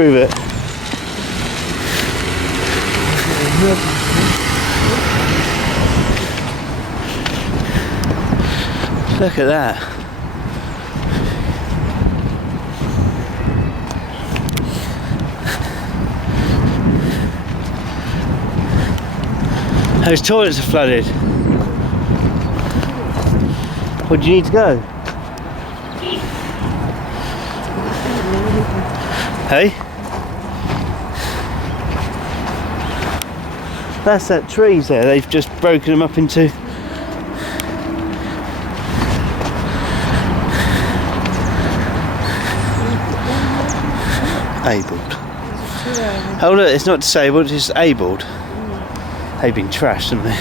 through it. Look at that. Those toilets are flooded. Where do you need to go? Hey? That's that trees there, they've just broken them up into... Abled. Oh look, it's not disabled, it's abled. They've been trashed, haven't they?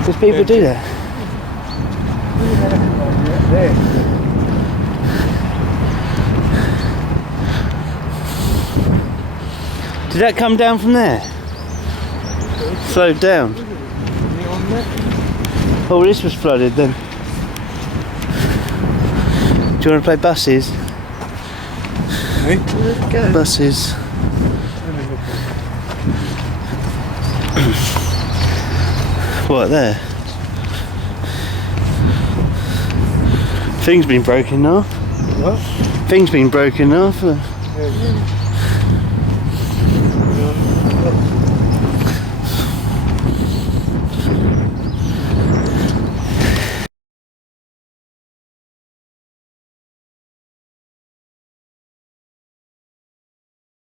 Because people do that. Did that come down from there? Flowed down. Oh, this was flooded then. Do you want to play buses? Hey? Buses. What, there? Thing's been broken off. What? Thing's been broken off. Yeah.